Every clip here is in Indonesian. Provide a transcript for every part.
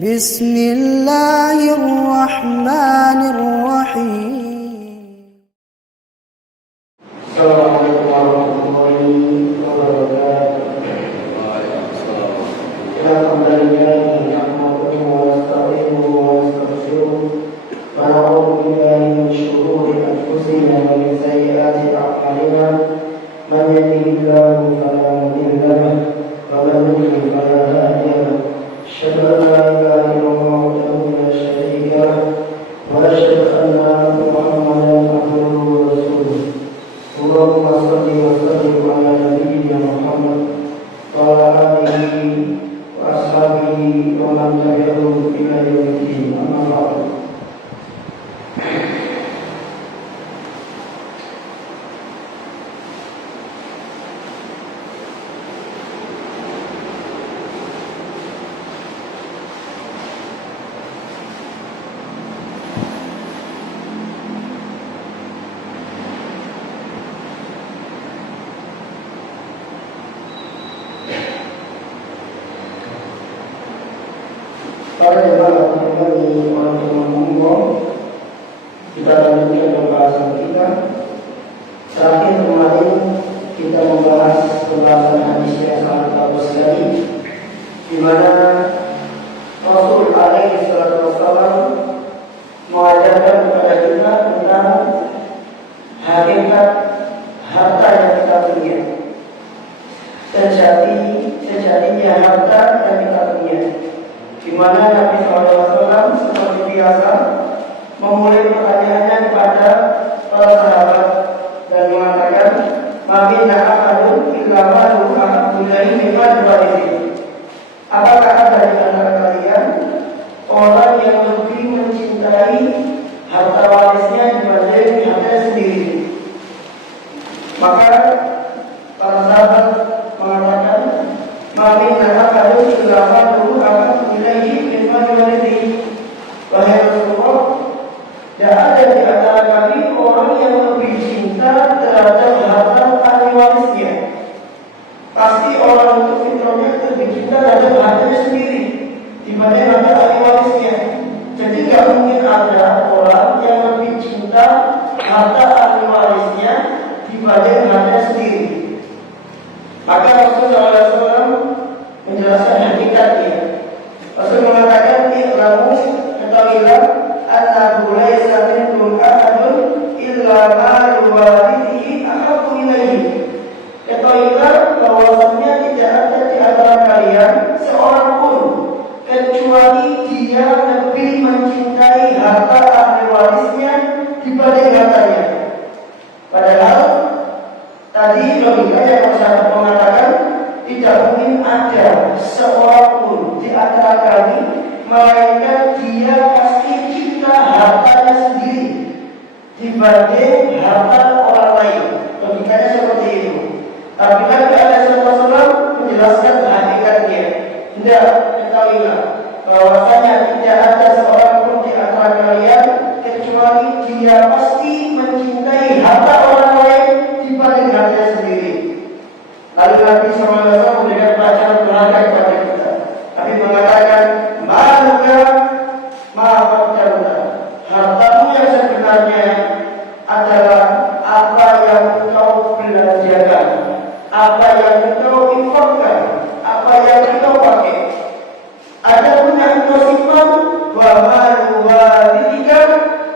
بسم الله الرحمن الرحيم. السلام عليكم ورحمة الله وبركاته. الحمد لله نحمده ونستعينه ونستغفره ونعوذ بالله من شرور أنفسنا ومن سيئات أعمالنا. من يهده الله فلا مضل له ومن يضلل فلا هادي له. أشهد أن لا إله إلا الله وحده لا شريك له وأشهد أن محمدا عبده ورسوله. اللهم صل وسلم على نبينا محمد وعلى آله وأصحابه ومن تبعهم إلى يوم الدين. أما بعد. Para jemaah kembali orang Tuhan, kita lanjutkan pembahasan kita. Terakhir kemarin kita membahas pembahasan hadis yang sangat bagus sekali, di mana Rasul alaihi wasallam mengajarkan kepada kita tentang hakikat harta yang kita punya, sejatinya harta yang kita punya. Di mana Nabi SAW seperti biasa memulai pertanyaannya kepada para sahabat dan mengatakan, "Mabinna ahadun illa malu ahabbu ilaihi mimma walidayhi." Apakah ada di antara kalian orang yang lebih mencintai harta warisnya dibanding harta sendiri? Maka para sahabat mengatakan, "Mabinna ahadun illa malu ahabbu ilaihi mimma walidayhi." Wahai Rasulullah, tidak ada di antara kami orang yang lebih cinta terhadap harta ahli warisnya. Pasti orang itu fitrahnya lebih cinta terhadap hartanya sendiri dibanding harta ahli warisnya. Jadi tidak mungkin ada orang yang lebih cinta harta ahli warisnya dibanding hartanya sendiri. Maka Rasulullah SAW menjelaskan hakikatnya. Rasul mengatakan, "I'lamu, ketahuilah, annahu laisa minkum ahadun illa malu walidayhi ahabbu ilaihi." Ketahuilah bahwasanya tidak ada di antara kalian seorang pun kecuali dia lebih mencintai harta ahli warisnya dibanding hartanya. Padahal tadi logika yang masyarakat mengatakan tidak mungkin ada seorang pun di antara kami melainkan dia pasti cinta hartanya sendiri dibanding harta orang lain. Logikanya seperti itu. Tapi Nabi SAW menjelaskan hakikatnya. Tidak, ketahuilah bahwasanya tidak ada seorang pun di antara kalian kecuali dia pasti mencintai harta orang lain dibanding hartanya sendiri. Lalu Nabi SAW memberikan pelajaran berharga kepada kita. Nabi mengatakan, "Maluka ma'aqadamta." Hartamu yang sebenarnya adalah apa yang engkau belanjakan, apa yang engkau infakkan, apa yang engkau pakai. Adapun yang engkau simpan, wa malu walidika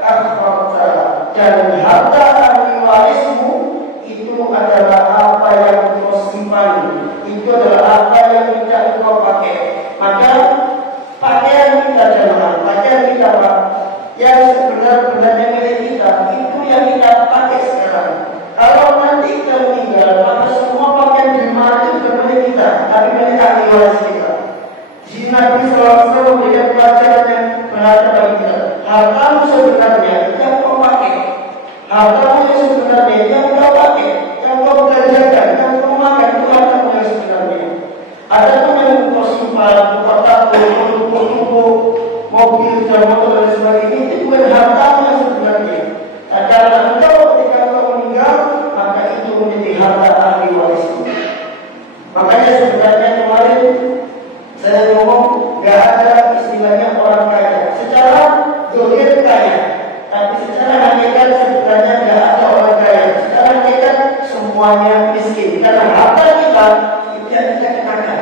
akhfarta, dan harta ahli warismu itu adalah apa yang engkau simpan, semuanya miskin karena harta kita tidak kita kenakan.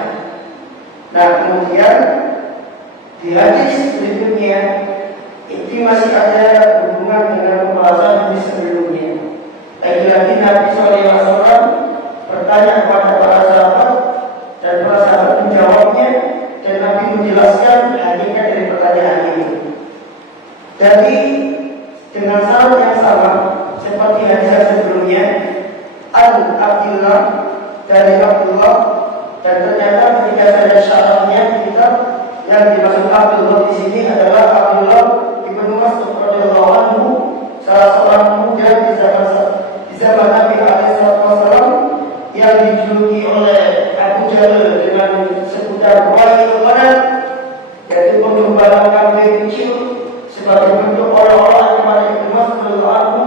Nah, kemudian di hadis berikutnya itu masih ada hubungan dengan pembahasan hadis sebelumnya. Lagi-lagi Nabi SAW bertanya kepada para sahabat dan para sahabat menjawabnya, dan Nabi menjelaskan hakikat dari pertanyaan ini. Jadi dengan syarat yang sama seperti hadis sebelumnya, Abdullah dari Abdullah, dan ternyata ketika saya syaratnya kita yang dimaksud Abdullah di sini adalah Abdullah ibnu Mas'ud radhiyallahu anhu, salah seorang pemuda di zaman Nabi SAW yang dijuluki oleh Abu Jahal dengan sebutan Wali Al-Ghanam, yaitu penggembala kambing kecil, sebagai bentuk oleh-oleh kepada Ibnu Mas'ud radhiyallahu anhu,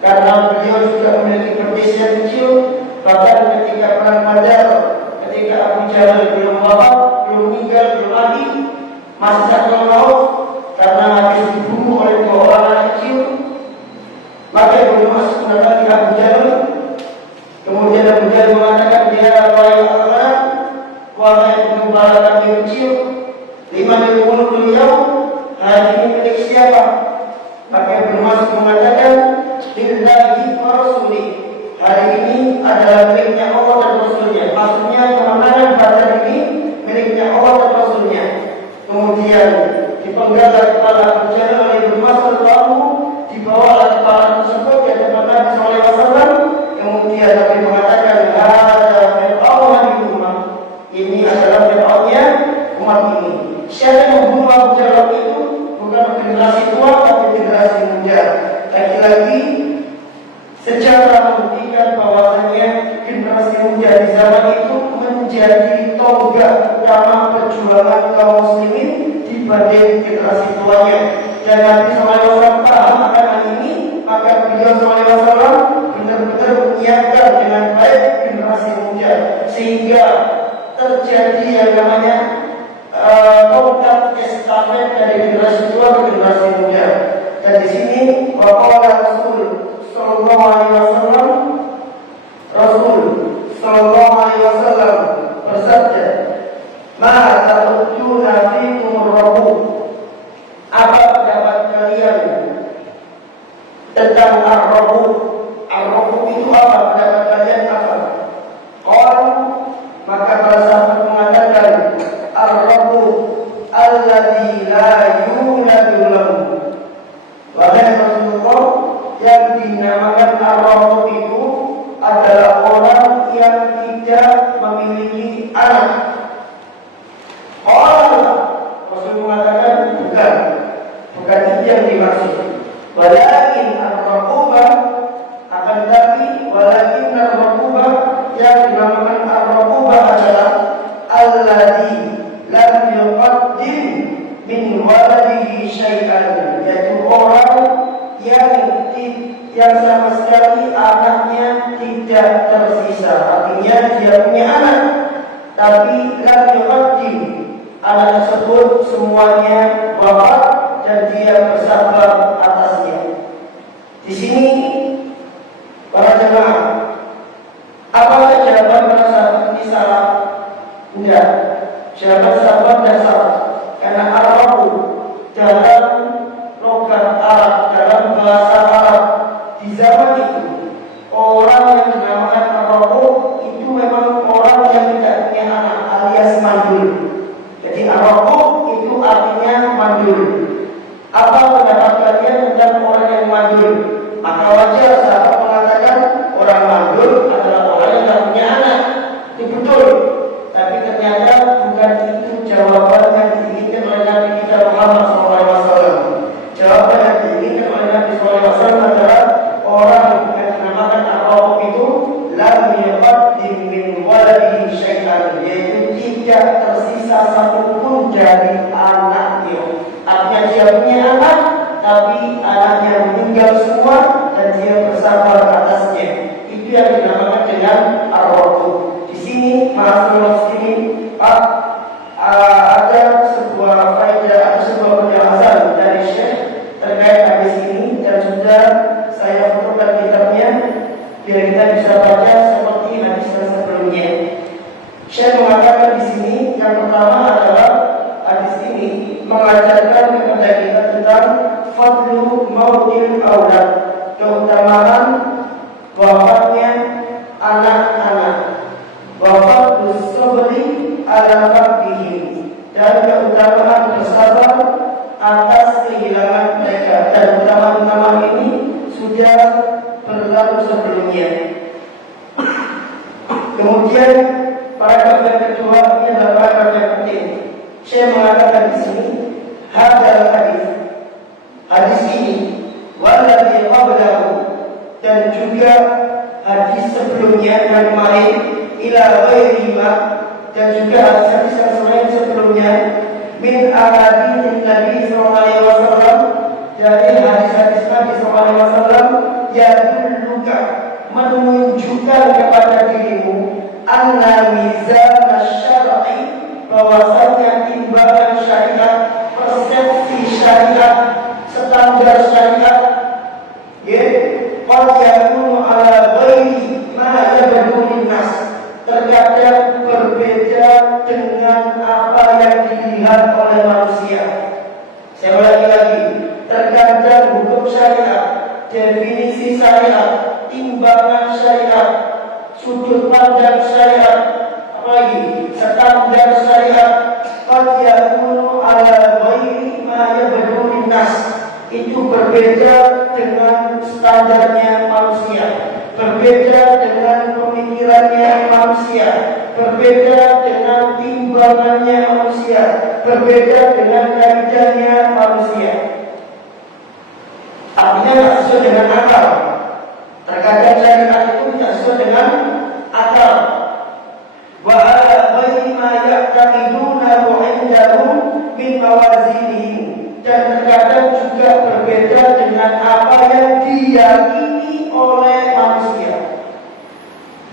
karena beliau juga memiliki betis yang kecil. Bahkan ketika perang Badar, ketika Abu Jahal belum wafat, belum meninggal, belum mati, masih sakit maut karena habis dibunuh oleh dua orang anak kecil, maka Ibnu Mas'ud mendatangi Abu Jahal. Kemudian Abu Jahal mengatakan, dia wahai Allah, wahai penggembala kambing kecil, liman al-mulk beliau, hari ini milik siapa? Maka Ibnu Mas'ud mengatakan, lillahi wa rasuli, hari ini adalah miliknya Allah dan Rasulnya. Maksudnya kemenangan Badar ini miliknya Allah dan Rasulnya. Kemudian dipenggal kepala Abu Jahal oleh Ibnu Mas'ud, dibawa kepala tersebut ke hadapan Nabi SAW. Kemudian Nabi mengatakan, ada Fir'aun Nabi Umar, ini adalah Fir'aunnya umat ini. Siapa yang membunuh Abu Jahal itu bukan generasi tua tapi generasi muda. Lagi-lagi sejarah membuktikan bahwasanya generasi muda di zaman itu menjadi tonggak utama perjuangan kaum muslimin dibanding generasi tuanya. Dan Nabi SAW paham akan hal ini, maka beliau SAW benar-benar menyiapkan dengan baik generasi muda, sehingga terjadi yang namanya tongkat estafet dari generasi tua ke generasi muda. Dan di sini Bapak Rasul Sallallahu Alaihi Wasallam, Rasul Sallallahu Alaihi Wasallam bersabda, "Ma ta'uduna fikum ar-rabu." Apa pendapat kalian tentang ar-rabu? Ar-rabu itu apa? Pendapat kalian apa? Qal, maka para sahabat mengatakan, ar-rabu alladzi la yuladu lahu. Wahai Rasulullah, yang dinamakan ar-rabu itu adalah orang yang tidak memiliki anak. Rasul mengatakan bukan itu yang dimaksud. Walakin ar-raqubah, akan tetapi walakin ar-raqubah yang dinamakan ar-raqubah adalah alladzi lam yuqaddim min waladihi syai'an, yaitu orang yang sama sekali anaknya tidak tersisa. Artinya dia punya anak, tapi lam yuqaddim, anak tersebut semuanya wafat dan dia bersabar atasnya. Di sini para jemaah, apakah jawaban para sahabat ini salah? Tidak. Jawaban sahabat dan salah. Karena ar-rabu dalam logat Arab, dalam bahasa Arab di zaman itu, orang yang dinamakan ar-rabu itu memang orang yang tidak punya anak, alias mandul. Jadi ar-rabu itu artinya mandul. Apa pendapat kalian tentang orang yang mandul? Maka wajar sahabat mengatakan orang mandul adalah orang yang tidak punya anak. Itu betul. Tapi ternyata bukan itu jawaban yang diinginkan oleh Nabi kita Muhammad SAW. Jawaban yang diinginkan oleh Nabi SAW adalah orang yang dinamakan ar-rabu itu lam yuqaddim min waladihi syai'an, yaitu tidak tersisa satupun dari anaknya. Artinya dia punya anak, tapi anaknya meninggal semua dan dia bersabar atasnya. Itu yang dinamakan dengan ar-rabu. Di sini mahasiswa ini ada sebuah faedah atau sebuah penjelasan dari Syekh terkait hadis ini, dan sudah saya fotokan kitabnya. biar kita bisa baca seperti hadis yang sebelumnya. Saya mengatakan di sini yang pertama adalah hadis ini mengajarkan kepada kita tentang fadlu mautil aulad, keutamaan wafatnya anak-anak, wafat sabri ala faqdihim, dan keutamaan bersabar atas kehilangan mereka. Dan utama-utama ini sudah berlalu sebelumnya. Kemudian paragraf yang kedua ini adalah paragraf yang penting. Saya mengatakan di sini hadal hadis ini waladhi qablahu, dan juga hadis sebelumnya yang kemarin ila ghairihima, dan juga hadis-hadis yang selain sebelumnya min ahadits Nabi sallallahu alaihi wasallam, dari hadis-hadis Nabi sallallahu alaihi wasallam yang duluka menunjukkan kepada dirimu anna mizan syar'i, bahwasanya timbangan syariat, persepsi syariat, standar syariat, qad yakunu ala ghairi ma yabdu nas, terkadang berbeda dengan apa yang dilihat oleh manusia. Saya ulangi lagi, terkadang hukum syariat, definisi syariat, timbangan syariat, sudut pandang syariat, apalagi standar syariat, qad yakunu ala ghairi ma yabdu nas, itu berbeda dengan standarnya manusia, berbeda dengan pemikirannya manusia, berbeda dengan timbangannya manusia, berbeda dengan kaidahnya manusia. Artinya tidak sesuai dengan akal. Terkadang syariat itu tidak sesuai dengan akal. Wa ala ghairi ma ya'taqidunahu 'indahum min mawazinihim, dan terkadang juga berbeda dengan apa yang diyakini oleh manusia.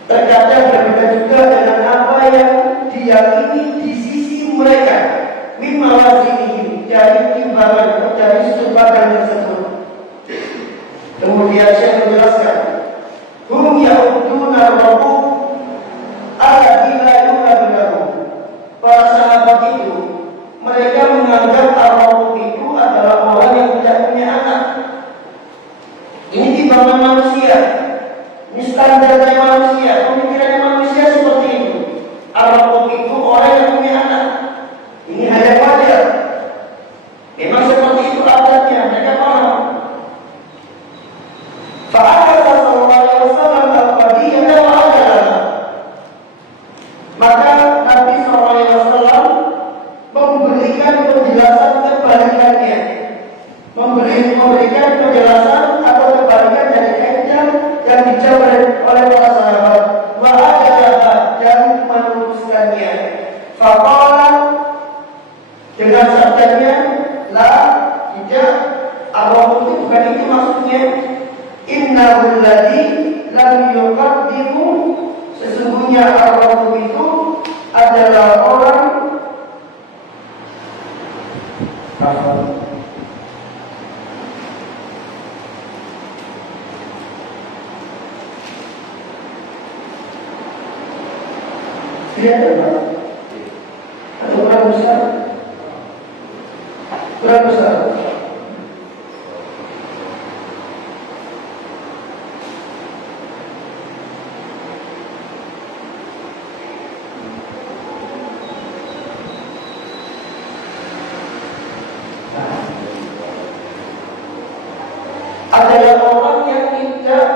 Terkadang berbeda juga dengan apa yang diyakini di sisi mereka, min mawazinihim, dari timbangan atau dari sudut pandang tersebut. Kemudian saya menjelaskan, hum ya'uduna rabbuh alladzi la yuladu lahu. Para sahabat itu, mereka menganggap ar-rabb itu adalah orang yang tidak punya anak. Ini timbangan manusia, ini standarnya manusia, pemikirannya manusia seperti itu. Ar-rabb itu orang yang punya anak. Ini hal yang wajar. Memang seperti itu adatnya, mereka paham. Fa'akasa sallallahu alaihi wasallam al-qadiyah wa adalah, maka Nabi sallallahu alaihi wasallam memberikan penjelasan kebalikannya, memberikan penjelasan atau kebalikan dari kaidah yang dijawab oleh para sahabat, wa adalah, dan meluruskannya. Faqala, dengan sabdanya, la, tidak, Allah itu bukan itu maksudnya. Innahul ladzi lam yuqaddimu, sesungguhnya Allah itu adalah orang atau kurang besar? Kurang besar.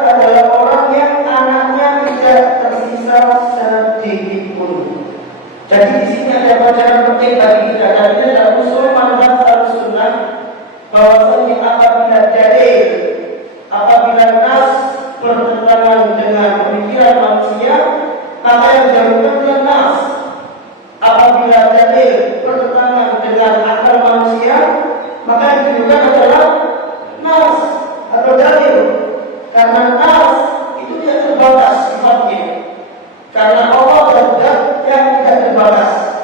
Adalah orang yang anaknya tidak tersisa sedikit pun. Jadi di sini ada pelajaran penting bagi kita, dan ini adalah usul manhaj Ahlussunnah, bahwasanya apabila nas bertentangan dengan pemikiran manusia, maka yang dilakukan adalah nas. Apabila dalil bertentangan dengan akal manusia, maka yang dilakukan adalah nas atau dalil. Karena nas itu tidak terbatas sifatnya, karena Allah adalah yang tidak terbatas.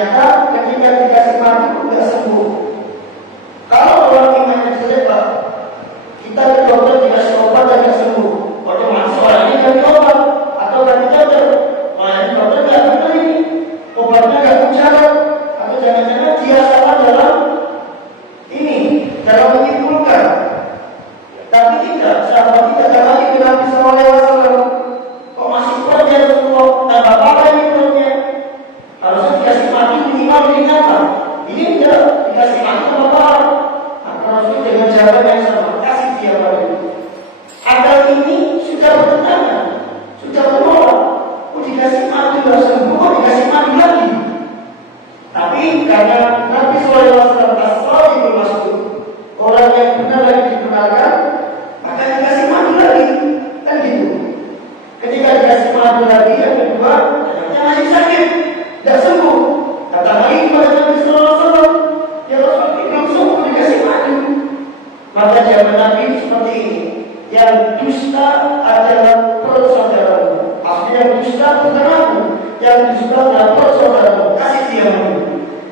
Ternyata ketika dikasih madu nggak sembuh. Kalau orang imannya jelek Pak, kita ke dokter dikasih obat dan nggak sembuh, otomatis orang ini ganti obat atau ganti dokter. Malah dokter nggak benar ini, obatnya nggak mujarab, atau jangan-jangan dia salah dalam menyimpulkan. Tapi tidak, sahabat tidak ada lagi dengan Nabi SAW. Kok masih kuat ya Rasulullah? Tambah apa ini perutnya? Harusnya dikasih mati minimal diingatkan. Ini tidak dikasih mati apa? Maka Rasul dengan jawaban yang sama kasih dia pada itu. Ada ini sudah bertentangan, sudah menolak. Kok dikasih mati nggak sembuh? Kok dikasih mati lagi? Tapi karena Nabi SAW as-shadiqul masduq, orang yang benar lagi dibenarkan, maka dikasih madu lagi, kan gitu. Ketika dikasih madu lagi yang kedua, ternyata masih sakit, tidak sembuh. Kata lagi kepada Nabi SAW, ya Rasul belum sembuh dikasih madu. Maka jawaban Nabi seperti ini, yang dusta adalah persaudaramu. Maksudnya yang dusta bukan aku, yang dusta adalah persaudaramu. Kasih dia madu.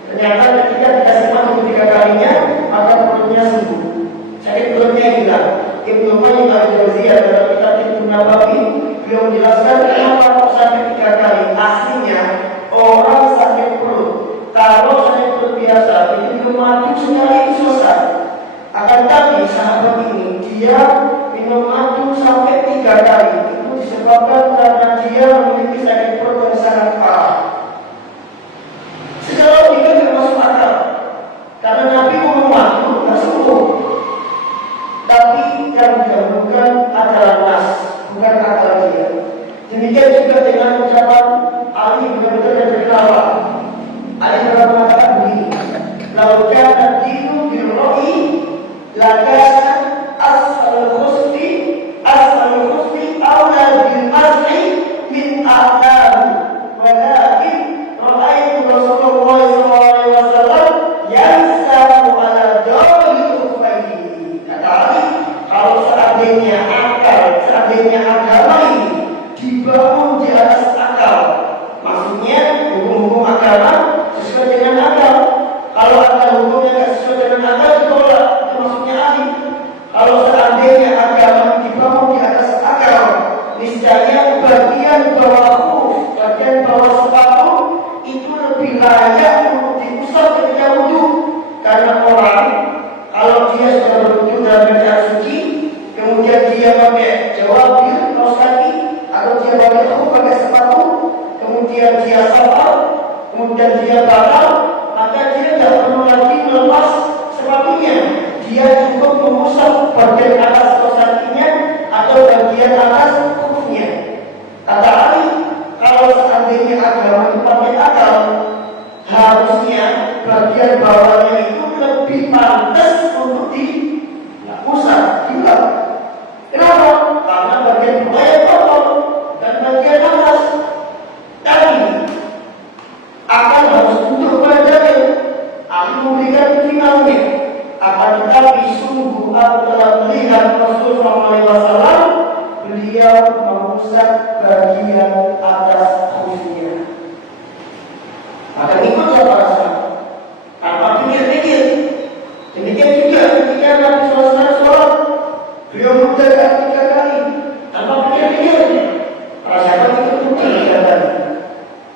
Ternyata ketika dikasih madu ketiga kalinya, maka perutnya sembuh. Sakit perutnya hilang. Ibnu Qayyim al-Jauziyah dalam kitab Ibnu Nawawi, beliau menjelaskan kenapa kok sakit 3 kali. Aslinya orang sakit perut, kalau sakit perut biasa, ini minum madu sekali itu selesai. Akan tapi sahabat ini dia minum madu sampai 3 kali. Itu disebabkan karena dia memiliki sakit perut yang sangat parah. Secara logika tidak masuk akal, karena Nabi mau madu tidak sembuh. Tapi yang didahulukan adalah nas, bukan akal dia. Demikian juga dengan ucapan Ali benar-benar yang terkenal. Ali pernah mengatakan begini, "Lau kana dinu bil ra'i, lakana asfalul khusfi aula bil mas'i min a'lam." Walakin ra'aitu Rasulullah sallallahu alaihi wasallam yansabu ala dawil ufaihi. Kata Ali, kalau seandainya agama ini dibangun di atas akal, maksudnya hukum-hukum agama sesuai dengan akal. Kalau ada hukumnya tidak sesuai dengan akal, ditolak. Itu maksudnya Ali. Kalau seandainya agama dibangun di atas akal, niscaya bagian bawah sepatu itu lebih layak untuk diusap ketika wudhu. Karena orang kalau dia sudah berwudhu dalam keadaan suci, kemudian dia pakai jawabir kaos kaki, atau dia pakai sepatu, kemudian dia safar, kemudian dia bakal, maka dia tidak perlu lagi melepas sepatunya. Dia cukup mengusap bagian atas kaos kakinya atau bagian atas kukunya. Kata Ali, kalau seandainya agama itu pakai akal, harusnya bagian bawahnya itu lebih pantas untuk diusap, diulap. Kenapa? Karena bagian bawahnya kotor dan bagian atas. Tapi akan harus untuk belajar. Aku memberikan finalnya. Akan tetapi sungguh aku telah melihat Rasulullah SAW, beliau mengusap bagian atas khufnya. Maka ikutlah para sahabat tanpa pikir-pikir. Demikian juga ketika Nabi SAW beliau mengucapkan 3 kali tanpa pikir-pikir. Para sahabat itu pun 3 kali.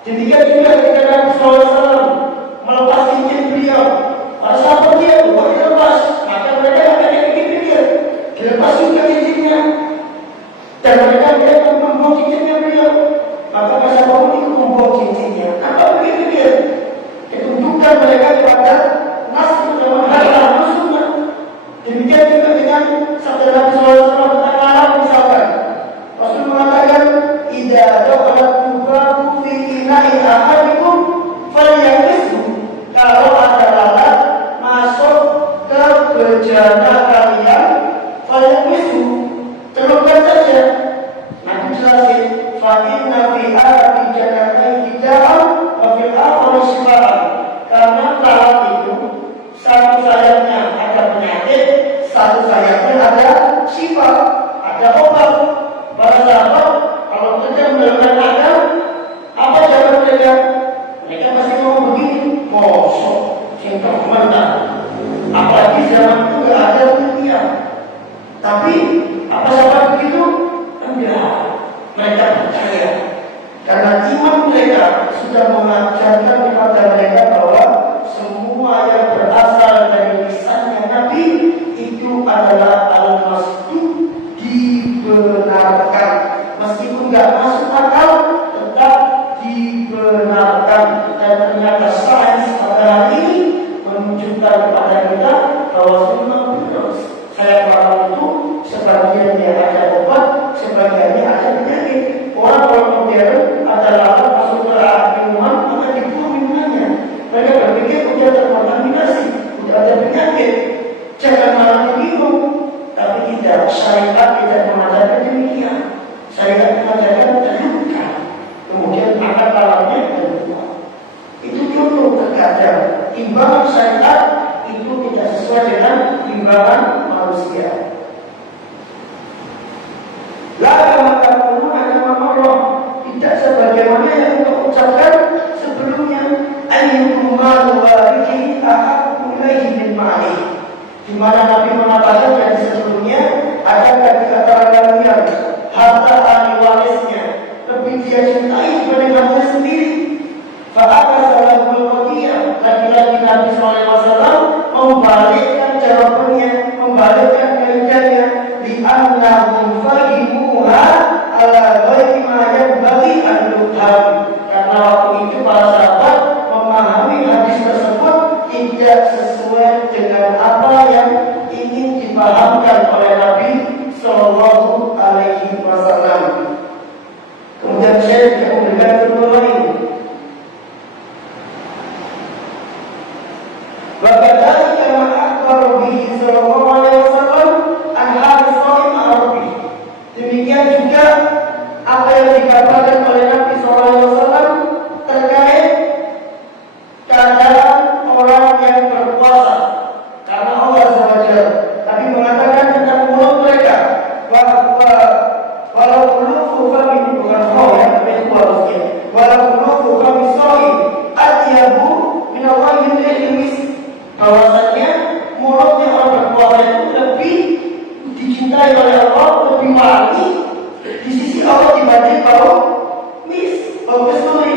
Demikian juga ketika Nabi SAW melepas cincin beliau, para sahabat dia buat dilepas, maka mereka akan pikir-pikir. Dilepas juga cincinnya, dan mereka membuang cincinnya beliau. Maka para sahabat pun ikut membuang cincinnya. Apa pikir-pikir? Ketundukan mereka kepada nas dan hal sunnah. Demikian juga dengan sabda Nabi SAW tentang lalat misalkan. Rasul mengatakan, "Idza dakhalat tubatu fi ina'i ahadikum falyaqishu." Kalau ada lalat masuk ke bejana kalian, falyaqishu, celupkan saja. Nabi jelasin, "Fa inna fi ahadi jannatayn hijab wa fil akhari shifaan." Karena sementara. Apalagi zaman itu nggak ada dunia. Tapi apa sahabat begitu? Enggak. Mereka percaya karena iman mereka sudah mengajarkan kepada mereka bahwa semua yang berasal dari lisannya Nabi itu adalah al-masduq, dibenarkan. Meskipun nggak masuk akal, tetap dibenarkan. Dan ternyata sains pada hari ini menunjukkan kepada kita bahwa semua benar. Saya paham itu sebagiannya ada obat, sebagiannya ada penyakit. Orang modern adalah masuk ke minuman maka dibuang minumannya. Mereka berpikir udah terkontaminasi, udah ada penyakit, jangan malah diminum. Tapi tidak, syariat tidak mengajarkan demikian. Syariat mengajarkan terluka, kemudian akan alamnya terluka. Itu contoh terkadang timbangan syariat itu tidak sesuai dengan timbangan manusia. Lalu maka ada Allah tidak sebagaimana yang kita ucapkan sebelumnya. Ayyuhumma warihi ahabbu ilaihi min ma'ali. Di mana Nabi mengatakan yang sebelumnya ada kata kalian harta ahli warisnya lebih dia cintai dibanding dirinya sendiri. Fa'aka salahul qadiyah. Lagi-lagi Nabi SAW membalikkan jawabannya, membalikkan kerjanya. Li'annahum fahimuha ala ghairi ma yanbaghi an yufham. Karena waktu itu para sahabat memahami hadis tersebut tidak sesuai dengan apa yang ingin dipahamkan oleh Nabi Sallallahu Alaihi Wasallam. Kemudian saya juga memberikan contoh lain. Wakadhalika ma akhbara bihi sallallahu alaihi wasallam an hadis shaim arabi. Demikian juga apa yang dikabarkan oleh Nabi sallallahu alaihi wasallam terkait keadaan orang yang berpuasa. Karena Allah SWT Nabi mengatakan tentang mulut mereka, walau qulufu fami bukan kau ya, tapi harusnya walau qulufu fami shaim atyabu min Allah yudhimis. Bahwasanya mulutnya orang berpuasa itu lebih dicintai oleh Allah, lebih wangi di sisi Allah dibanding bau kesturi.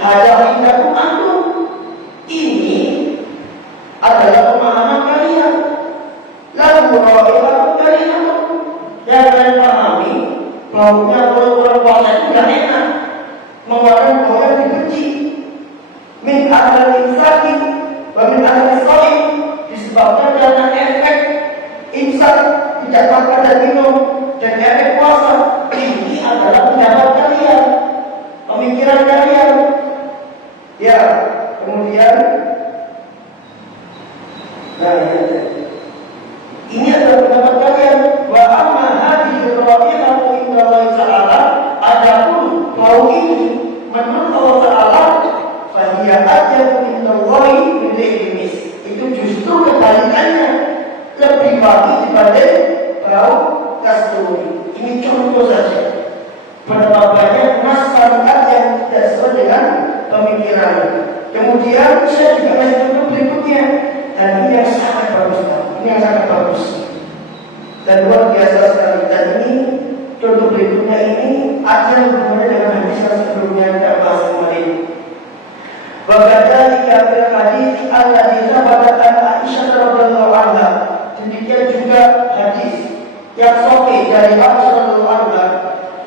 Hanya indaku antum. Ini adalah pemahaman kalian. Lalu raihatu kalian yang kalian pahami baunya kalau berpuasa itu tidak enak, mengeluarkan bau yang dibenci. Min adal insani Wamin al-Islam disebabkan karena efek imsak, tidak makan dan minum, dan efek puasa. Ini adalah pendapat kalian, pemikiran kalian. Ya, kemudian ini adalah pendapat kalian. Wa amma hadhihi rabi'atu inda Allah Ta'ala, adapun bau ini menurut Allah Ta'ala fahiya ajabu inda Allah. Itu justru kebalikannya, lebih wangi dibanding bau kasturi. Ini contoh saja. Berapa banyak nas syariat yang tidak sesuai dengan pemikiran. Kemudian saya juga kasih contoh berikutnya, dan ini yang sangat bagus, ini yang sangat bagus dan luar biasa sekali. Dan ini contoh berikutnya ini ada hubungannya dengan hadis yang sebelumnya kita bahas kemarin. Wakadhalika fil hadits alladzi thabata an Aisyah radhiyallahu anha. Demikian juga hadis yang sahih dari Aisyah radhiyallahu anha.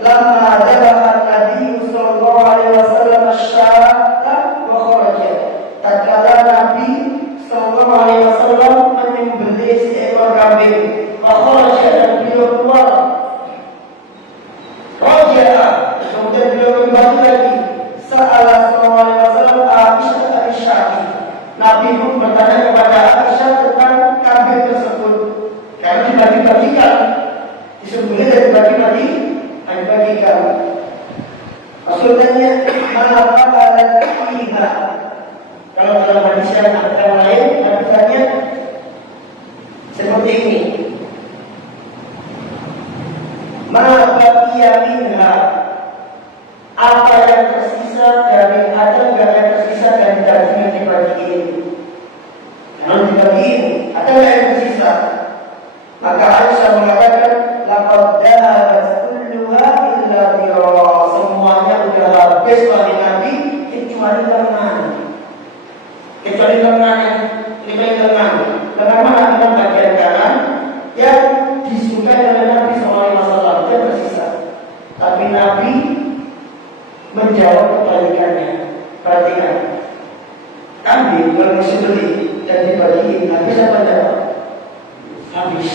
Lamma dhabaha Nabi sallallahu alaihi wasallam asy-syata wa kharaja. Tatkala Nabi sallallahu alaihi wasallam menyembelih seekor kambing, wa kharaja dan beliau keluar. Raja'a, kemudian beliau kembali lagi. Sa'ala sallallahu alaihi wasallam Aisyah. Nabi pun bertanya kepada Aisyah tentang kambing tersebut. Karena dibagi-bagikan, disembelih dan dibagi-bagikan. Maksudnya mengapa al-iha? Kalau dalam hadis yang lain, Nabi tanya seperti ini. Maka ia minha, apa yang tersisa dari ada nggak yang tersisa dari daging yang dibagi ini? dibagi-bagiin, ada nggak yang tersisa? Maka Aisyah mengatakan, laqad dhahabat kulluha illa dira. Semuanya sudah habis oleh Nabi kecuali lengan. Kecuali lengan mana? Lengan bagian kanan yang disukai oleh Nabi SAW yang tersisa. Tapi Nabi menjawab kebalikannya. Perhatikan, kambing kalau disembelih dan dibagiin habis apa tidak? Habis.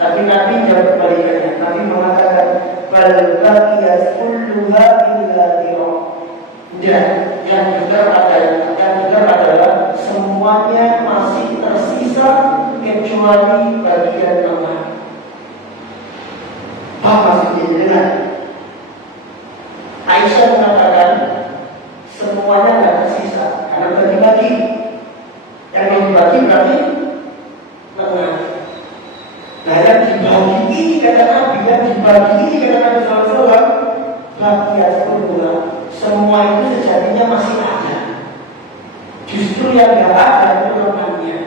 Tapi Nabi jawab kebalikannya. Nabi mengatakan, bal baqiyat kulluha illa dira. Dan yang benar adalah semuanya masih tersisa kecuali bagian lengan. Apa maksudnya dengan Aisyah mengatakan semuanya tidak tersisa karena bagi-bagi. Yang dibagi berarti lengan. Nah, yang dibagi ini kata Nabi, SAW, bagian kedua, semua itu sejatinya masih ada. Justru yang tidak ada itu lengannya.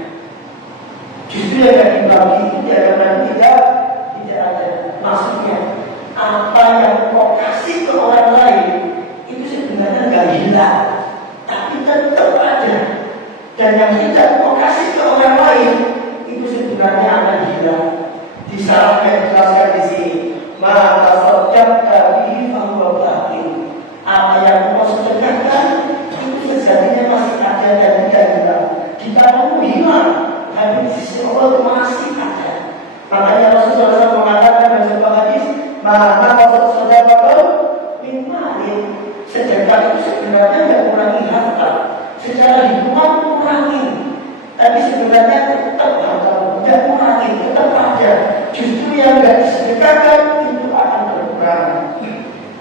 Justru yang tidak dibagi itu tidak ada. Maksudnya, apa yang kau kasih ke orang lain itu sebenarnya nggak hilang, tapi tetap ada. Dan yang tidak kau kasih ke orang lain itu sebenarnya akan hilang. Disalahkan jelaskan di sini. Maka sodakta bihi fahuwa baqin. Apa yang kau sedekahkan itu sejatinya masih ada dan tidak hilang. Jika kamu hilang, tapi di sisi Allah masih ada. Makanya Rasulullah SAW mengatakan dalam sebuah hadis, maka sedekah min malin. Sedekah itu sebenarnya tidak mengurangi harta. Secara hitungan mengurangi, tapi sebenarnya tetap harta, tidak mengurangi, tetap ada. Justru yang tidak disedekahkan itu akan berkurang.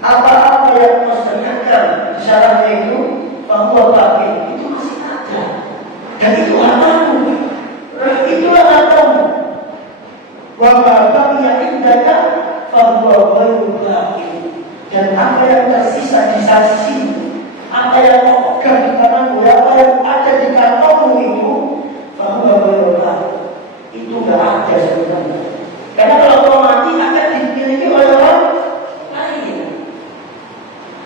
Apa-apa yang kau sedekahkan, syaratnya itu bahwa baqin itu masih ada. Dan itu hartamu. Itulah hartamu. Wa ma baqiya indaka fahuwa ghairu baqin. Dan apa yang tersisa di sisimu, apa yang kau pegang di tanganmu, apa yang ada di kantongmu itu, fahuwa ghairu baqin. Itu tidak ada sebenarnya. Karena kalau kau mati akan dimiliki oleh orang lain.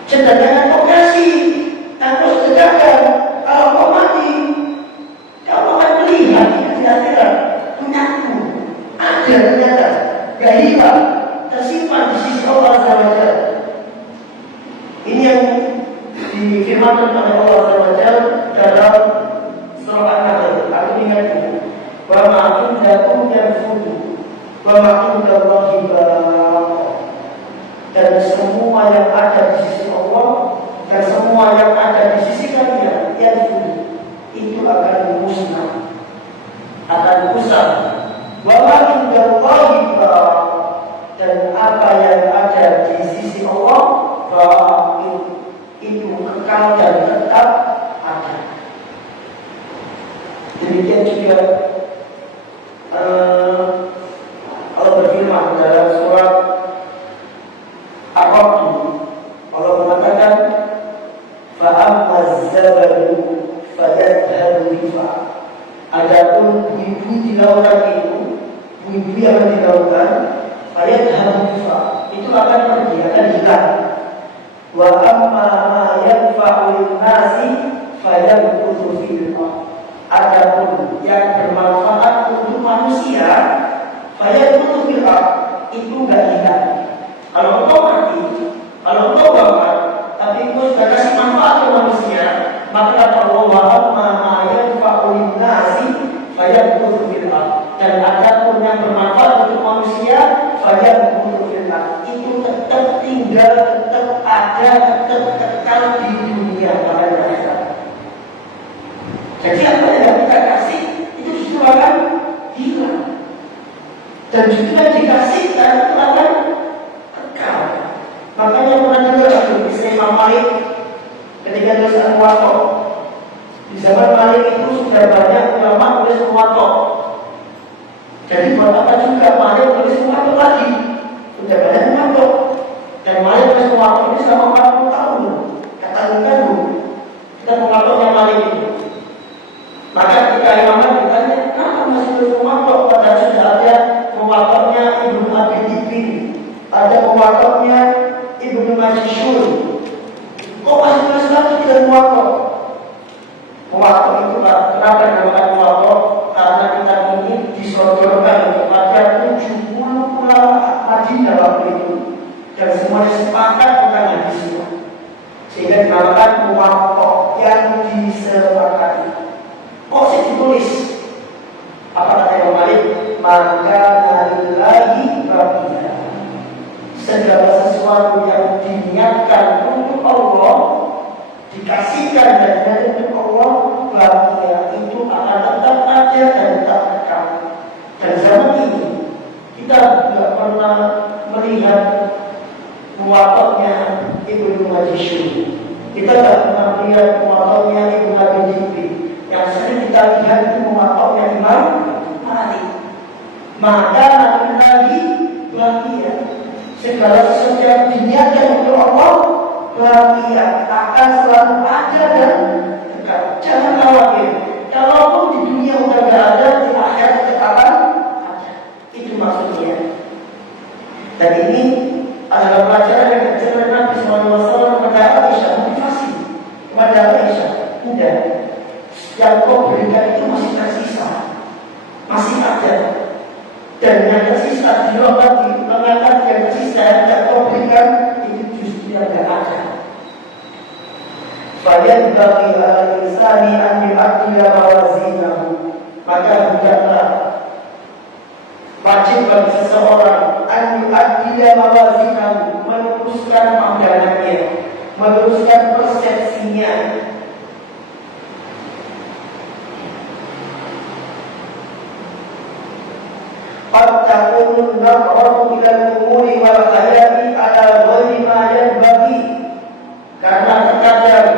Sedangkan yang kau kasih, yang kau sedekahkan, kalau kau mati, kau akan melihat di akhirat punyaku ada ternyata, gak hilang, tersimpan di sisi Allah SWT. Ini yang difirmankan oleh Allah SWT dalam surah An-Nahl. Aku ingatku, wa ma'indakum yanfudu wa ma'indallahi baq. Dan semua yang ada di sisi Allah dan semua yang ada di sisi kalian yanfudu itu akan musnah, akan musnah. Wa ma'indallahi baq. Dan apa yang ada di sisi Allah itu kekal dan tetap ada. Demikian juga Allah berfirman dalam surat Ar-Ra'd. Allah mengatakan, fa'amaz zabadu fayadhabu rifa. Adapun bui-bui di lautan itu, bui-bui yang di lautan, fayadhabu rifa, itu akan pergi, akan hilang. Wa amma ma yanfa'u lin-nasi fayamkuthu fil ardh. Adapun yang bermanfaat untuk manusia, fayamkuthu fil ardh, itu enggak hilang. Kalau engkau mati, kalau engkau wafat, tapi engkau sudah kasih manfaat ke manusia, maka kata Allah, wa amma ma yanfa'u lin-nasi fayamkuthu fil ardh. Dan adapun yang bermanfaat untuk manusia, fayamkuthu fil ardh, itu tetap tinggal, tetap ada, tetap kekal di dunia pada akhirat. Jadi apa yang kita kasih itu justru akan hilang, dan justru yang dikasihkan itu akan kekal. Makanya pernah juga istri Imam Malik ketika nulis Al-Muwatta. Di zaman Malik itu sudah banyak ulama nulis Muwatta. Jadi buat apa juga Malik nulis Muwatta lagi? Sudah banyak Muwatta. Dan Malik nulis Muwatta ini selama 40 tahun. Katakan kita Muwattanya Malik itu. Maka ketika Imam Malik ditanya, Muwatta itu kenapa dinamakan muwatta? Karena kita ini disodorkan kepada 70 ulama Madinah waktu itu, dan semuanya sepakat tentang hadis semua, sehingga dinamakan muwatta yang disepakati. Kok sih ditulis? Apa kata Imam Malik? Maka nalillahi rabbina, segala sesuatu yang diniatkan untuk Allah, dikasihkan dan dari untuk Allah, bahagia itu akan tetap ada dan tetap kekal. Dan zaman ini kita tidak pernah melihat muwattanya Ibnu Majishun, kita tidak pernah melihat muwattanya Ibnu Abi Dhi'bi. Yang sering kita lihat itu muwattanya Imam Malik. Maka lagi bahagia, segala sesuatu yang diniatkan untuk Allah, bahagia akan selalu ada dan dekat. Jangan khawatir, kalaupun di dunia udah gak ada, di akhirat tetap ada. Itu maksudnya. Dan ini adalah pelajaran yang diajarkan Nabi SAW kepada Aisyah, motivasi kepada Aisyah. Udah, yang kau berikan itu masih tersisa, masih ada. Dan yang tersisa di luar tadi, mengatakan yang tersisa yang tidak kau berikan itu justru yang tidak ada. Fayadbaghi al-insani an yu'addila mawazinahu, maka hendaklah wajib bagi seseorang an yu'addila mawazinahu, meluruskan pandangannya, meluruskan persepsinya. Qad takunu an-nazratu ila al-umuri wal hayati ala ghairi ma yanbaghi, karena terkadang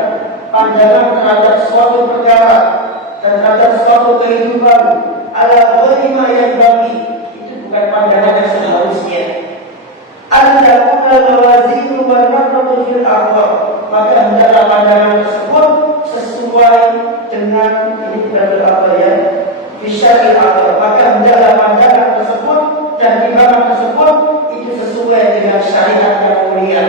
pandangan terhadap suatu perkara dan terhadap suatu kehidupan ala ghairi ma yanbaghi, itu bukan pandangan yang seharusnya. An-takuna mawazinu wal nazratu fil akhlaq, maka hendaklah pandangan tersebut sesuai dengan ini apa ya, bisyaril akhlaq, maka hendaklah pandangan tersebut dan timbangan tersebut itu sesuai dengan syariat yang mulia.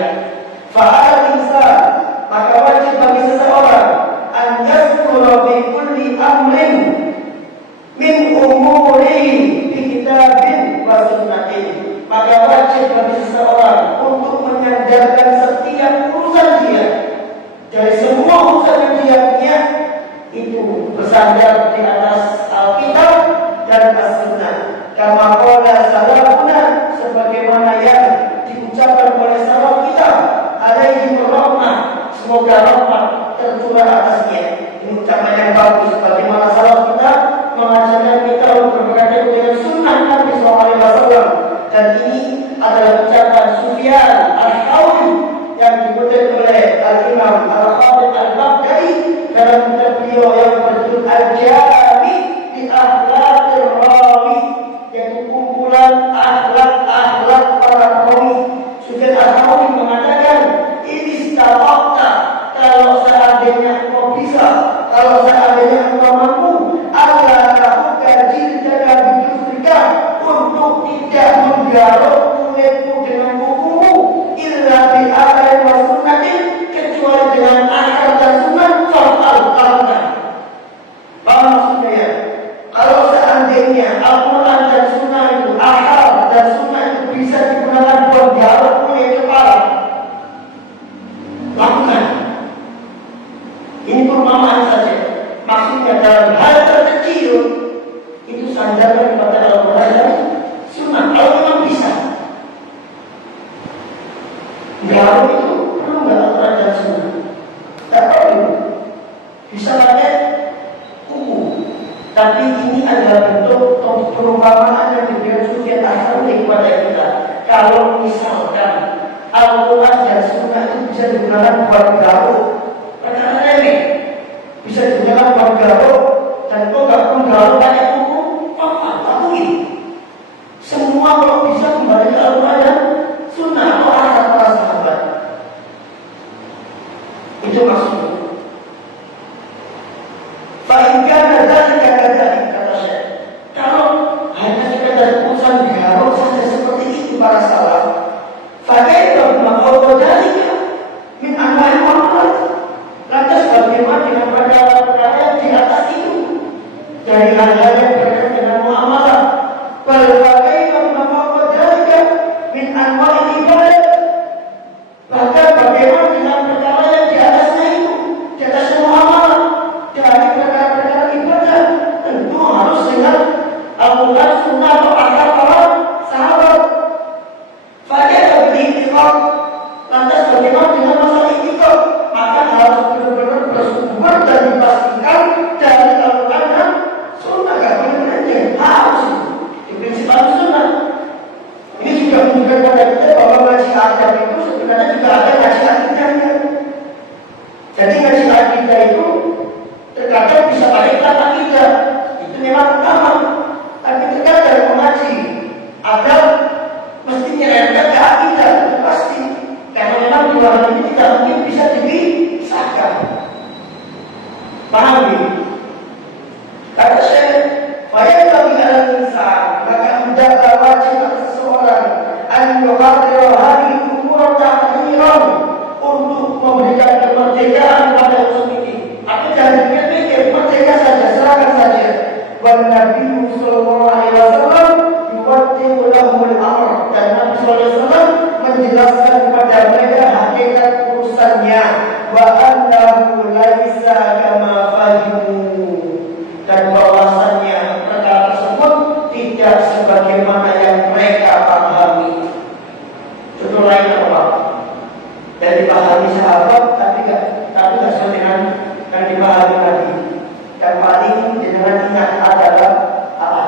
Fa'al insan, maka wajib bagi seseorang an yazkura fi kulli amrin min umurihi bi kitabin wa sunnatin, maka wajib bagi seseorang untuk menyandarkan setiap urusan dia, dari semua urusan yang dia punya itu bersandar di atas Alkitab dan As-Sunnah. Kama qala salafuna, sebagaimana yang diucapkan oleh salaf kita, alaihi rahmah, semoga rahmat tercurah atasnya. Ini ucapan yang bagus, bagaimana salaf kita mengajarkan kita untuk berkaitan dengan sunnah Nabi SAW. Dan ini adalah ucapan Sufyan Al-Thawri yang dikutip oleh Al-Imam Al-Khatib Al-Baghdadi dalam kitab beliau yang berjudul Al-Jami bi Akhlaqir Rawi, yaitu kumpulan akhlak-akhlak para rawi. Sufyan Al-Thawri mengatakan, ini istafakta, kalau seandainya engkau bisa, kalau seandainya engkau mampu, Allah lakukan jildaga bidufrika, untuk tidak menggaruk kulitmu dengan kukumu, illa bi akhlaq wa sunnatin, kecuali dengan akal dan sunnah. Paham maksudnya ya? Kalau seandainya Al-Quran dan sunnah itu, akal dan sunnah itu bisa digunakan buat garuk kulit kepala, lakukan. Ini perumpamaan saja. Maksudnya dalam hal terkecil itu sandarkan kepada Al-Quran dan sunnah. Kalau memang bisa, garuk itu perlu nggak Al-Quran dan sunnah? Tak perlu. Bisa pakai kuku. Tapi ini adalah bentuk perumpamaan yang diberikan Sufyan Al-Thawri kepada kita. Kalau misalkan Al-Quran dan sunnah itu bisa digunakan buat garuk, perkara remeh, bisa digunakan buat garuk, dan kau gak perlu garuk pakai kuku, lakuin. Semua kalau bisa kembali ke Al-Quran dan sunnah atau akal para sahabat. Itu maksudnya. Fa'inkan dari kata Syekh, kalau hanya sekedar urusan garuk saja seperti itu para salaf, fa'inkan maka dari min anwa'il muamalat, lantas bagaimana dengan perkara-perkara di hal-hal yang berkaitan dengan muamalah. Berbagai macam dalika min anwa'il ibadah. Bahkan bagaimana dengan perkara yang di atasnya itu, di atas muamalah, dari perkara-perkara ibadah, tentu harus dengan Al-Quran, Sunnah, atau akal para sahabat. Faedah beritikad, lantas bagaimana dengan masalah itikad? Maka harus benar-benar bersumber dan dipastikan dari Al-Quran dan Sunnah. Gak boleh menanjeng, harus di prinsip Al-Sunnah. Ini juga menunjukkan pada kita bahwa ngaji adab itu sebenarnya juga ada ngaji akidahnya. Jadi ngaji akidah itu terkadang bisa balikkan akidah, itu memang utama. Tapi terkadang mengaji adab mesti nyerempet ke akidah, itu pasti. Karena memang dua hal ini tidak mungkin bisa dipisahkan. Paham ini? Kata Syekh, faedah bi'al insan, maka hendaklah wajib atas seseorang an yuhadira hadhihi umur tahriran, untuk memberikan kemerdekaan pada usul ini. Tapi jangan pikir-pikir, merdeka saja, serahkan saja. Wan Nabi sallallahu alaihi wasallam yuwaddi'u lahumul amr, dan Nabi sallallahu alaihi wasallam menjelaskan kepada mereka hakikat urusannya. Wa annahu laisa kama fahimu, dan bahwasannya perkara tersebut tidak sebagaimana yang mereka pahami. Contoh lain apa? Dan dipahami sahabat, tapi tidak sesuai dengan yang dipahami Nabi. Yang paling dengan ingat adalah apa?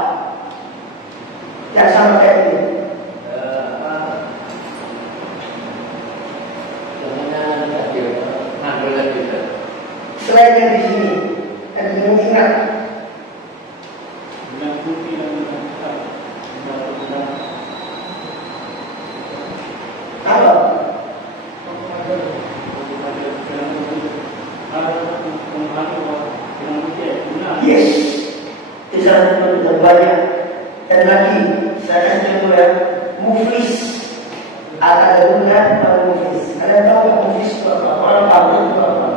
Yang sama kayak ini. Selain yang di sini, dan dengan ingat. Apa? Yes, di sana itu banyak. Dan lagi saya kasih contoh ya, muflis. Ada guna atau muflis. Kalian tahu nggak muflis itu apa? Orang pabrik itu apa?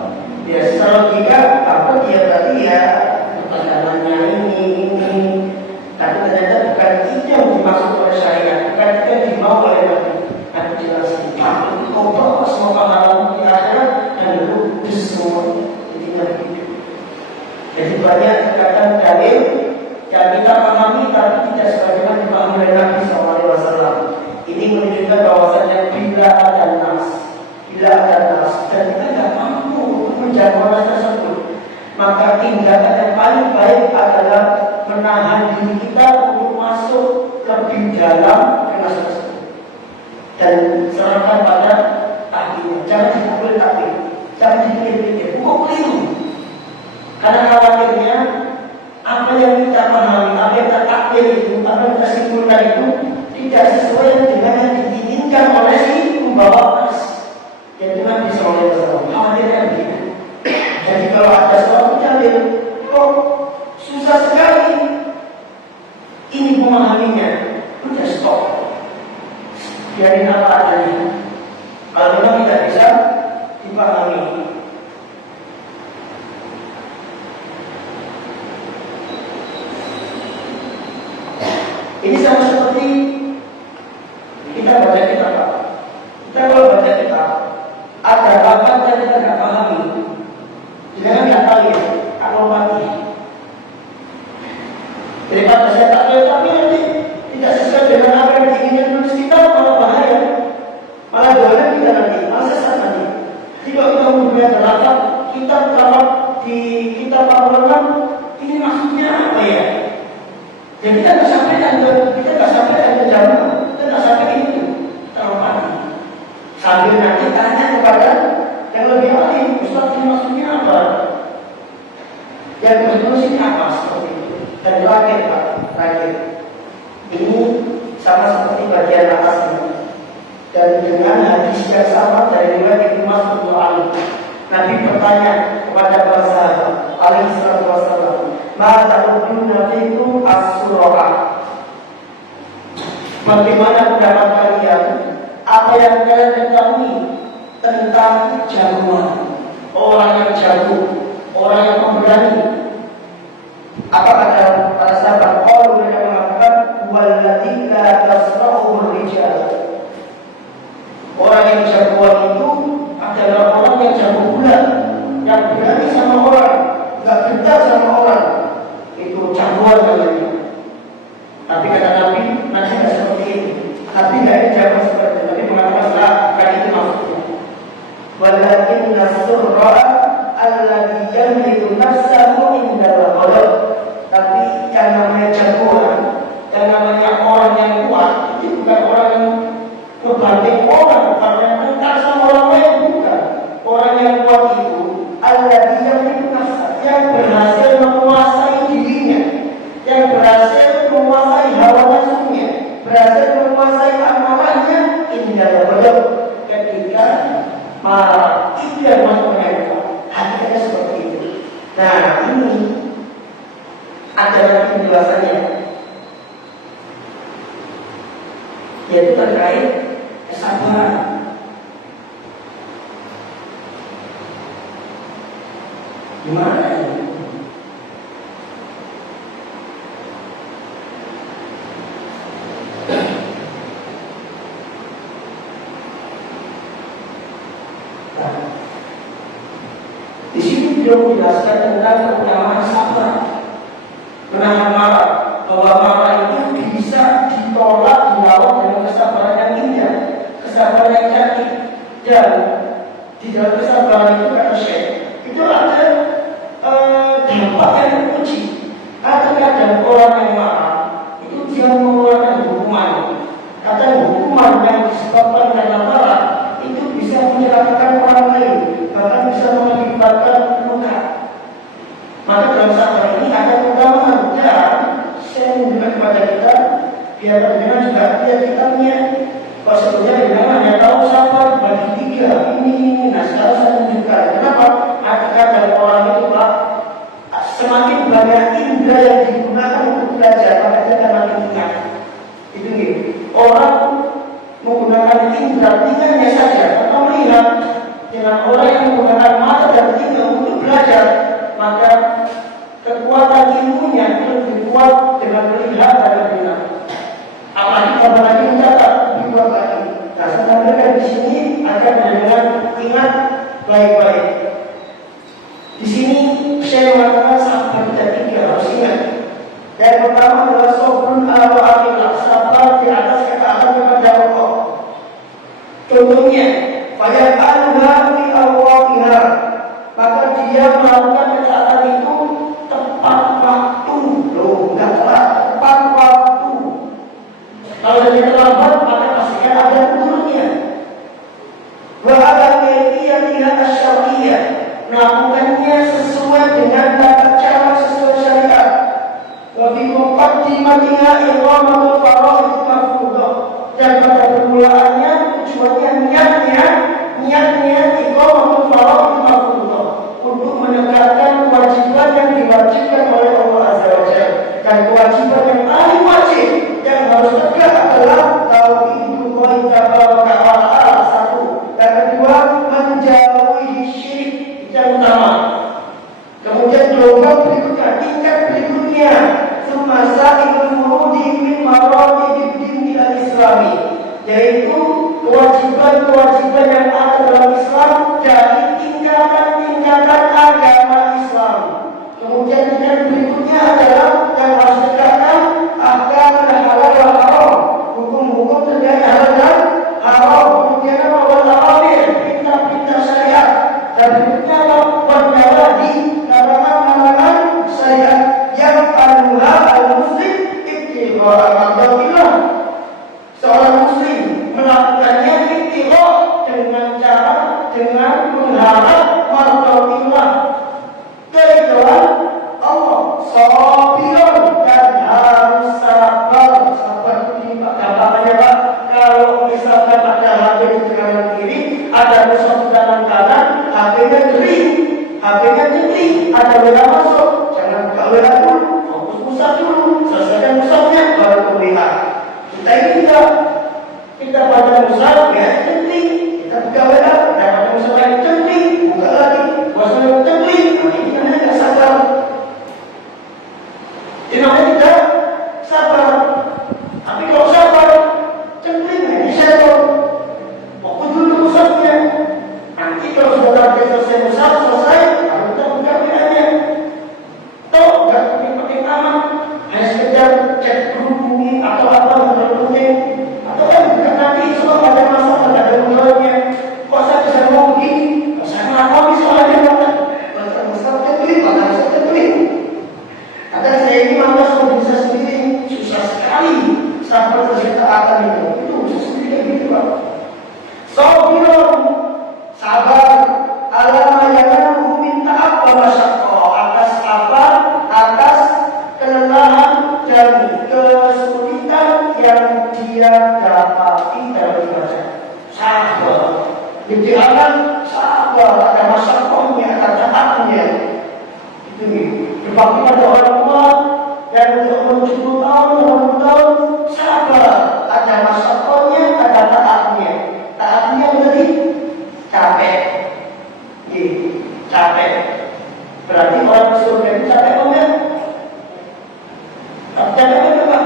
Ya secara logika apa dia tadi ya pertanyaannya ini. Tapi ternyata bukan itu yang dimaksud oleh syariat, bukan itu yang dimau oleh Nabi. Aku jelasin, pabrik itu kau semua pahala di akhirat dan lu semua jadi Nabi. Jadi banyak terkadang dalil yang kita pahami tapi tidak sebagaimana dipahami oleh Nabi SAW. Ini menunjukkan bahwasanya bila ada nas dan kita tidak mampu menjawab nas tersebut, maka tindakan yang paling baik adalah menahan diri kita untuk masuk lebih dalam ke nas tersebut dan serahkan pada ahlinya. Jangan dipukul takwil, jangan dipikir-pikir, kok keliru. Karena khawatirnya apa yang kita pahami, apa yang kita takwil itu, apa yang kita simpulkan itu tidak sesuai dengan yang diinginkan oleh si pembawa nas, yaitu Nabi SAW. Khawatirnya begitu. Jadi kalau ada suatu dalil, kok susah sekali ini memahaminya, udah stop, biarin apa adanya. Kalau memang tidak bisa dipahami. Ini sama seperti kita baca kitab. Kita kalau baca kitab, ada apa yang kita tidak pahami, jangan nggak tahu ya, kalau mati. Daripada saya tak tahu tapi nanti tidak sesuai dengan apa yang diinginkan menulis kita, malah bahaya, malah doanya kita nanti, malah sesat nanti. Jadi kalau kita mempunyai terlalu kita terlalu di kitab Al-Quran, ini maksudnya apa ya? Jadi kita nggak sampaikan ke jamaah, kita nggak sampaikan itu terlalu. Sambil nanti tanya kepada yang lebih ahli, Ustaz ini maksudnya apa? Yang maksudnya sih apa seperti itu? Dan terakhir, ini sama seperti bagian atasnya. Dan dengan hadis yang sama dari riwayat Ibnu Mas'ud radhiyallahu anhu, Nabi bertanya kepada para sahabat alaihi salatu wasallam, "Ma ta'uduna fikum as-surah?" Bagaimana pendapat kalian? Apa yang kalian ketahui tentang jagoan, orang yang jago, orang yang pemberani? Apa kata kemajuan namanya. Tapi kata Nabi tidak seperti itu. Nabi tidak dijawab seperti itu. Nabi mengatakan bukan itu maksudnya. Walakin nasurra alladhi yamliku nafsahu indal ghadab. Tapi yang namanya jagoan, yang namanya orang yang kuat, itu bukan orang yang berbanding orang, bukan yang tentang sama orang lain, bukan. Orang yang kuat itu alladhi yamliku nafsahu, yang berhasil menguasai dirinya, yang berhasil menguasai hawa nafsunya, berhasil menguasai amarahnya indal ghadab. Ketika marah, itu yang masuk mereka. Hakikatnya seperti itu. Nah, ini ada penjelasannya, yaitu terkait kesabaran. Gimana ini? Di sini beliau menjelaskan tentang keutamaan sabar, menahan marah, bahwa marah itu bisa ditolak, dilawan dengan kesabaran yang indah, kesabaran yang cantik. Dan di dalam kesabaran itu kata Syekh, itu ada dampak yang teruji. Kadang-kadang orang yang marah itu dia mengeluarkan hukuman. Kadang hukuman yang disebabkan karena marah itu bisa menyerahkan orang lain, bahkan bisa mengakibatkan luka. Maka dalam sabar ini ada keutamaan, dan saya menunjukkan kepada kita biar dengan juga biar kita punya. Kalau sebetulnya dengan hanya tahu sabar bagi tiga ini. Nah sekarang saya menunjukkan kenapa kadang-kadang orang itu Pak, semakin banyak indera yang digunakan untuk belajar, maka dia akan makin ingat. Itu nih, orang menggunakan indera tiganya saja atau melihat, dengan orang yang menggunakan mata dan telinga untuk belajar, maka kekuatan ilmunya itu lebih kuat dengan melihat dan mendengar. Apalagi kalau lagi mencatat lebih kuat lagi. Nah, sebenarnya di sini akan dengan ingat baik-baik. Di sini saya mengatakan sabar dan tiga harus ingat. Yang pertama adalah sabrun ala akhirah, sabar di atas ketaatan kepada Allah. Contohnya, fayaqalha fi awqatiha, maka dia melakukan ketaatan itu tepat waktu. Loh, enggak telat, tepat waktu. Kalau dia terlambat, maka pastikan ada turunnya. Wa ala kayfiyatiha asy-syar'iyyah, melakukannya sesuai dengan tata cara sesuai syariat. Wa fi muqaddimatiha iqamatul faraid mafruḍah, dan pada permulaannya tujuannya niatnya chat berhubungi atau apa berhubungi, atau kan nanti semua pada masa ada hubungannya. Kok saya bisa ngomong begini? Saya ngakoni soalnya mata. Saya tulis, maka saya tulis. Kata saya ini mata saya bisa sendiri, susah sekali. Sampai terciptakan itu susah sendiri gitu Pak. Sabirun, sabar. Alama yang minta apa masyarakat atas apa? Atas kelelahan dan kesulitan yang dia dapati dalam ibadah. Sabar. Jadi akan sabar, ada masyarakatnya, ada taatnya. Itu nih. Berbakti pada orang tua yang untuk 70 tahun, sabar. Ada masyarakatnya, ada taatnya. Taatnya berarti capek. Capek. Berarti orang surga itu capek apa enggak? Capek apa Pak?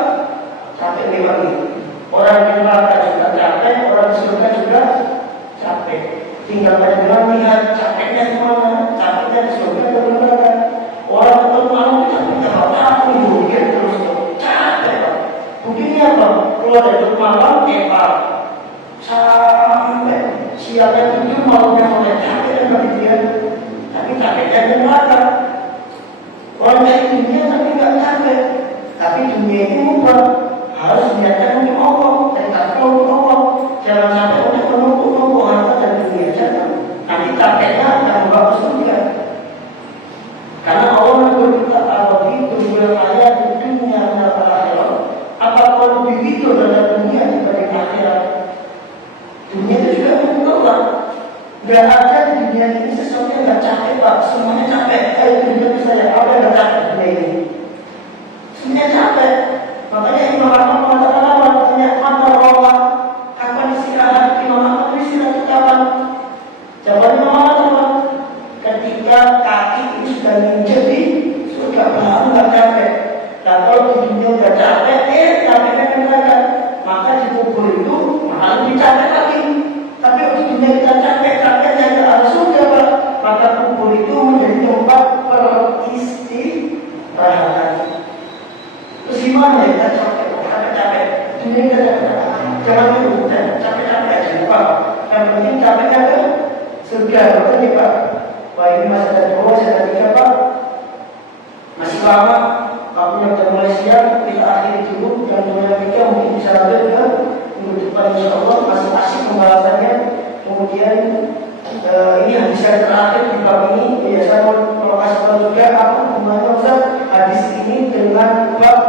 Capek memang ini. Orang yang neraka juga capek, orang surga juga capek. Tinggal pada lihat capeknya kemana, capeknya di surga atau di neraka. Orang ketemu malam capeknya apa? Mungkin terus capek Pak. Mungkinnya apa? Keluar dari malam kepal. Sampai siangnya tidur malamnya mulai capek dan bagi dia. Tapi capeknya di neraka. Orang dari dunia tapi nggak capek. Tapi dunia itu mubah, harus niatkan untuk Allah dan takwa untuk Allah. Jangan sampai untuk menumpuk harta dan dunia. Jangan. Nanti capeknya akan membawa ke surga. Karena Allah berkata al-Wadhi berbulan ayat di dunia dan akhirat. Apakah lebih itu dalam dunia dibanding akhirat? Dunia itu juga mubah. Gak ada di dunia ini sesuatu yang gak capek Pak. Semuanya capek. Ayo dunia saya, apa yang gak capek dunia ini? Semuanya capek. Makanya Imam Ahmad mengatakan apa? Katanya mata roha. Kapan istirahat? Imam Ahmad istirahat kapan? Jawaban Imam Ahmad apa? Ketika kaki itu sudah nginjek di surga, baru gak capek. Dan kalau di dunia udah capek, capeknya neraka. Maka di kubur itu malah lebih capek lagi. Tapi waktu dunia kita capek jaga arah surga Pak. Maka kubur itu menjadi tempat peristirahatan. Terus gimana ya kita capek? Dunia kita capek. Jangan dulu, capek-capek aja Pak. Yang penting capeknya ke surga. Makanya Pak, wah ini masih ada 2, saya ada 3 Pak. Masih lama. Waktunya sudah mulai siang, kita akhiri dulu. Dan mulai 3 mungkin bisa lanjut ke minggu depan insyaAllah. Masih asik pembahasannya. Kemudian ini hadis yang terakhir di bab ini. Ya saya mau kasih tahu juga apa hubungannya Ustaz hadis ini dengan bab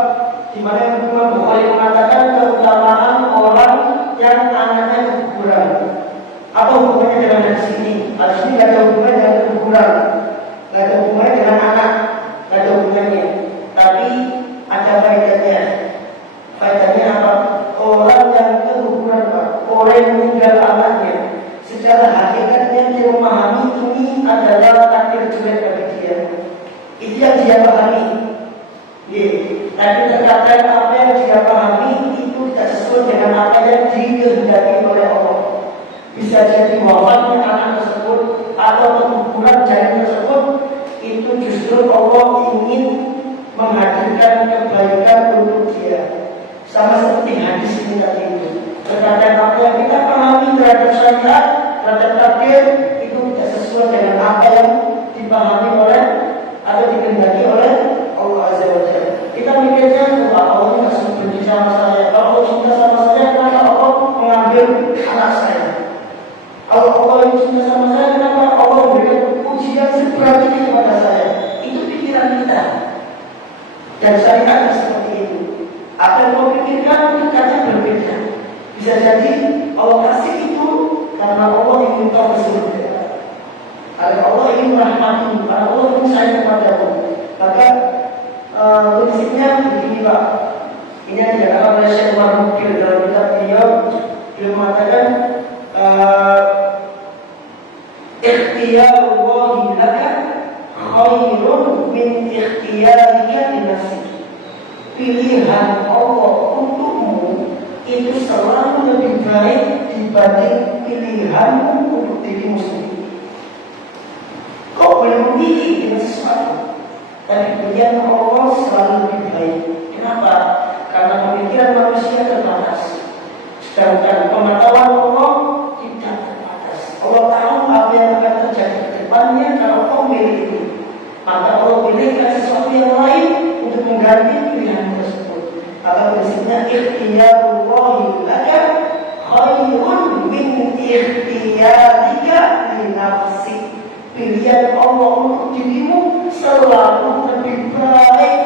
di mana Imam Bukhari mengatakan keutamaan orang yang anaknya ke kuburan. Apa hubungannya dengan hadis ini? Hadis ini tidak ada hubungannya dengan kuburan, tidak ada hubungannya dengan anak, tidak ada hubungannya. Tapi ada faedahnya. Faedahnya apa? Orang yang ke kuburan Pak, orang yang meninggal anaknya, secara hakikatnya dia memahami ini adalah takdir jelek bagi dia. Itu yang dia pahami. Tapi terkadang apa yang dia pahami itu tidak sesuai dengan apa yang dikehendaki oleh Allah. Bisa jadi wafatnya anak tersebut atau kuburan janin tersebut itu justru Allah ingin menghadirkan kebaikan untuk dia. Sama seperti hadis ini tadi itu. Terkadang apa yang kita pahami terhadap syariat, terhadap takdir itu tidak sesuai dengan apa yang dipahami oleh atau dikehendaki oleh Allah Azza wa Jalla. Kita mikirnya bahwa Allah ini nggak benci sama saya. Kalau Allah cinta sama saya, kenapa Allah mengambil anak saya? Kalau Allah yang cinta sama saya, kenapa Allah memberikan ujian seberat ini kepada saya? Itu pikiran kita. Dan syariat seperti itu. Apa yang kau pikirkan itu kadang berbeda. Bisa jadi Allah kasih itu karena Allah ingin kau ke surga. Karena Allah ingin merahmati, karena Allah ingin sayang kepadamu. Maka prinsipnya begini Pak. Ini yang dikatakan oleh Syekh Umar Mukbil dalam kitab beliau. Beliau mengatakan ikhtiyarullah laka khairun min ikhtiyarika li nafsik. Pilihan Allah untukmu itu selalu lebih baik dibanding pilihanmu untuk dirimu sendiri. Kau boleh memilih dengan sesuatu, tapi pilihan Allah selalu lebih baik. Kenapa? bahwasanya ikhtiyarullah laka khairun min ikhtiyarika li nafsik. Pilihan Allah untuk dirimu selalu lebih baik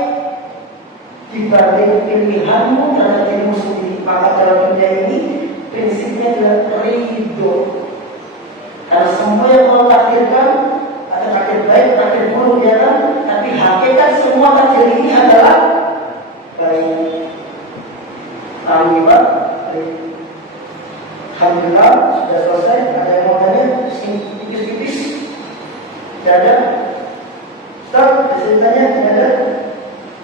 dibanding pilihanmu terhadap dirimu sendiri. Maka dalam dunia ini prinsipnya adalah ridho. Karena semua yang Allah takdirkan ada takdir baik, takdir buruk ya kan. Tapi hakikat semua takdir ini adalah baik. Alhamdulillah, alhamdulillah sudah selesai. Ada yang mau tanya? Tipis-tipis. Tidak ada. Stop. Ceritanya tidak ada.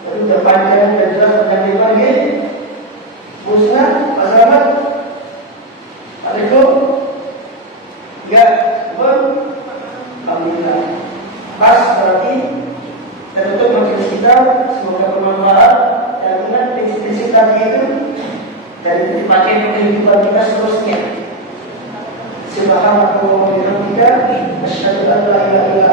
Tapi sudah panjang dan jelas tentang lagi. Busna, Pak Selamat. Assalamualaikum. Ya, betul. Alhamdulillah. Pas berarti dan untuk majelis kita semoga bermanfaat dan ingat prinsip-prinsip tadi itu dan dipakai untuk kehidupan kita seterusnya. Subhanallah wa bihamdika asyhadu an la ilaha illa